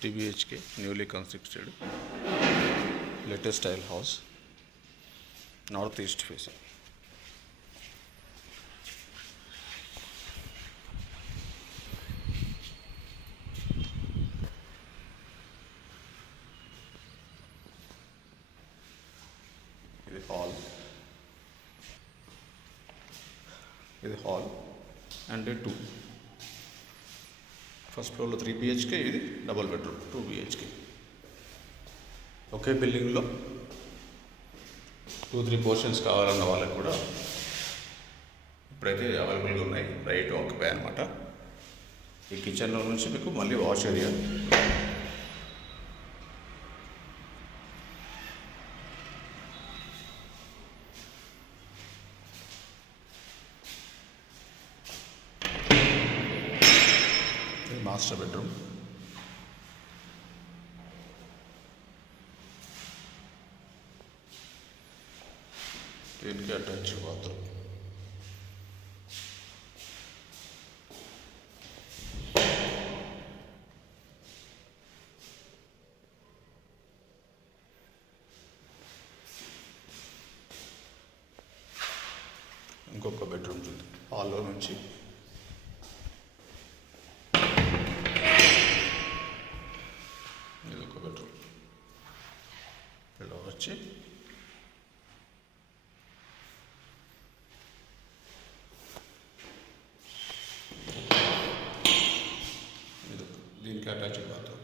3 BHK, newly constructed, latest style house, northeast facing. ఇది hall and 2. ఫస్ట్ ఫ్లోర్లో 3 BHK, ఇది double bedroom 2 BHK. ఒకే బిల్డింగ్లో 2-3 పోర్షన్స్ కావాలన్న వాళ్ళకి కూడా ఇప్పుడైతే అవైలబుల్గా ఉన్నాయి. రైట్ ఆక్యుపై అనమాట. ఈ కిచెన్లో నుంచి మీకు మళ్ళీ వాష్ ఏరియా, మాస్టర్ బెడ్రూమ్, దీనికి అటాచ్ బాత్రూమ్. ఇంకొక బెడ్రూమ్ చూద్దాం. హాల్లో నుంచి ఇది ఒక బెడ్రూమ్. ఇలా వచ్చి దీనికి అటాచ్ బాత్రూమ్.